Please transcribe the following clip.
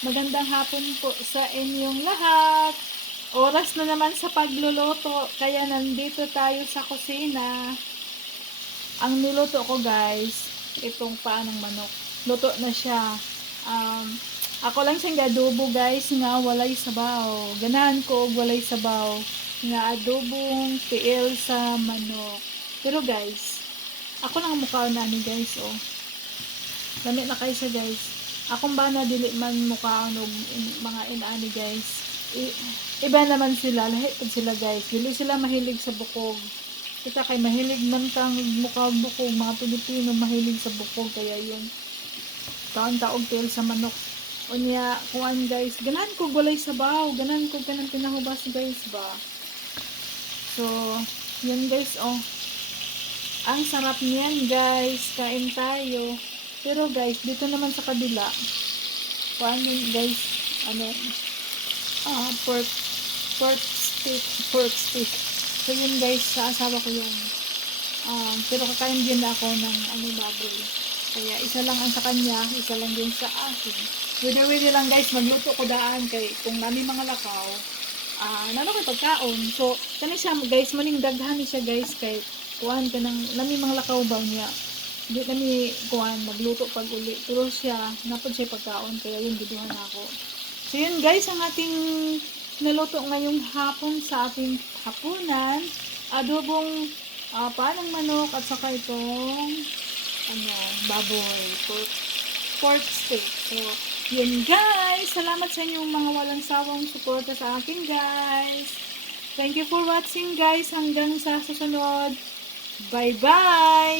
Magandang hapon po sa inyong lahat. Oras na naman sa pagluluto, kaya nandito tayo sa kusina. Ang niluto ko guys, itong paanong manok. Luto na siya. Um, ako lang siyang adobo guys nga walay sabaw. Ganahan ko og walay sabaw. Nga adobong tiil sa manok. Pero guys, ako lang ang mukha na ni guys oh. Lamit na kayo siya guys. Akong bana dili man mukha og mga inaani guys. Iba naman sila, lahi pud sila guys. Dili sila mahilig sa bukog. Kita kay mahilig man kang mukha bukog, mga Pilipino mahilig sa bukog kaya yun. Taon-taog tail sa manok. Unya, kuan guys, ganahan ko gulay sabaw, ganahan ko kanang pinahubas guys ba. So, yan guys oh. Ang sarap niyan guys, kain tayo. Pero guys, dito naman sa kabila, kuan guys, pork steak. So yun guys, sa asawa ko yun. Pero kakain din ako ng baboy. Kaya isa lang ang sa kanya, isa lang din sa akin. Wede lang guys, magluto ko daan kay kung nami mga lakaw, nano kay pagkaon. So, kani siya guys, maning daghan ni siya guys kay kuan kanang nami mga lakaw ba niya. Di kami kuan magluto pag uli. Pero siya, napod siya pagkaon kaya yun giduhan ako. So yun guys, ang ating naluto ngayong hapon sa ating hapunan, adobong paanong manok at saka itong baboy, pork steak. So, yun guys, salamat sa inyong mga walang sawang suporta sa akin guys. Thank you for watching guys, hanggang sa susunod. Bye bye!